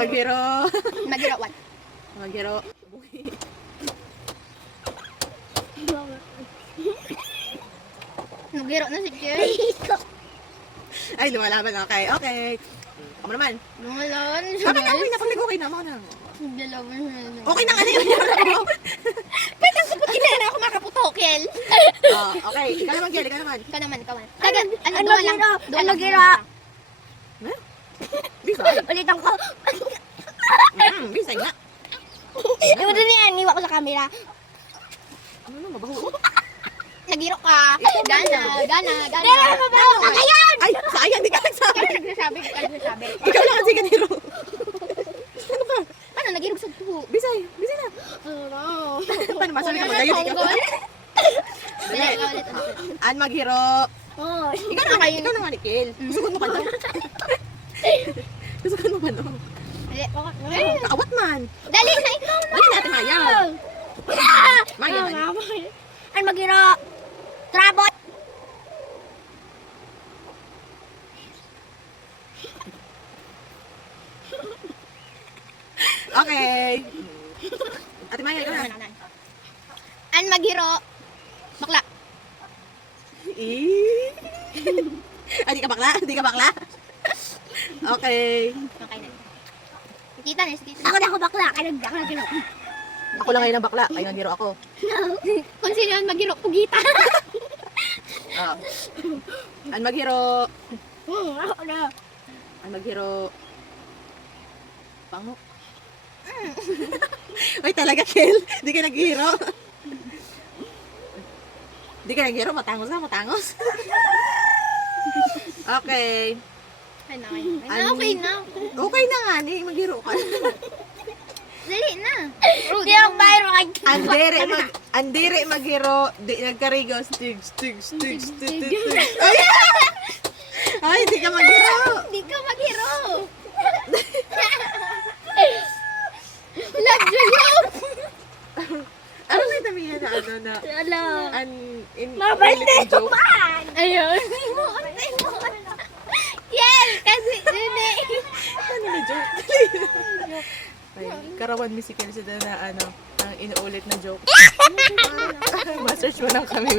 maghiro. Maghiro, what? Maghiro. Maghiro na si Kiel. Ay, lumalaban. Okay, okay. Ako naman. Lumalan. Okay na, okay na. Pag nag-okay na, ako na. Naglalaban siya. Okay na nga na yun. Pwede ang sapot kina na ako makaputo, Kiel. Oh, okay. Ikaw naman, Kiel. Ikaw naman. Ikaw naman. Taga, Ano maghiro? Ano maghiro? Bisay. Ulitan ko. Bisay nga. Yung doon yan, iwa ko sa camera. Ano na, mabaho. Naghiro ka. Gana. Ayan! Ay, sayang. Di ka nagsabi. Kaya nagsasabi. Ikaw lang kasi ganiro. Ano ka? Ano, naghiro sa tuho. Bisay. Bisay na. Ano? Paano masabi ka magayon? Dali, ulit. An maghiro. Oh. Ikaw naman, Kiel. Susugot mo pa no? Susugot mo pa no? Dali, Nakawat man. dali na ikaw na. Dali natin mayaw. Mayaw. Ano maghiro? Trabot! Okay. Ate Maya, ikaw na. An maghiro. Bakla. Ay, di ka bakla? Di ka bakla? Okay. Okay na. Si tita. Ako na ako bakla. Ako naghiro. Ako lang ngayon ang bakla. Ay, naghiro ako. Kung sino yan maghiro, pugita. Oh. An maghiro. Ako na. An maghiro. Pango. Uy, talaga, Kel. Di ka naghiro. Di ka naghiro. Matangos na, matangos. Okay. Okay na. Okay na nga, ni. Maghiro ka. Dali na. Hindi ako mayro kay Andire maghiro. Di nagkarigo. Stig. Ay! Ay, di ka maghiro. Hindi ka maghiro. Lagyayop. Ano may damihan na ano na? Hello. Mabalik joke. Ayun. Yes, kasi hindi. Ano na joke? Ay, karawan musical sa na ano, ang inuulit na joke. Ma-search mo lang kami.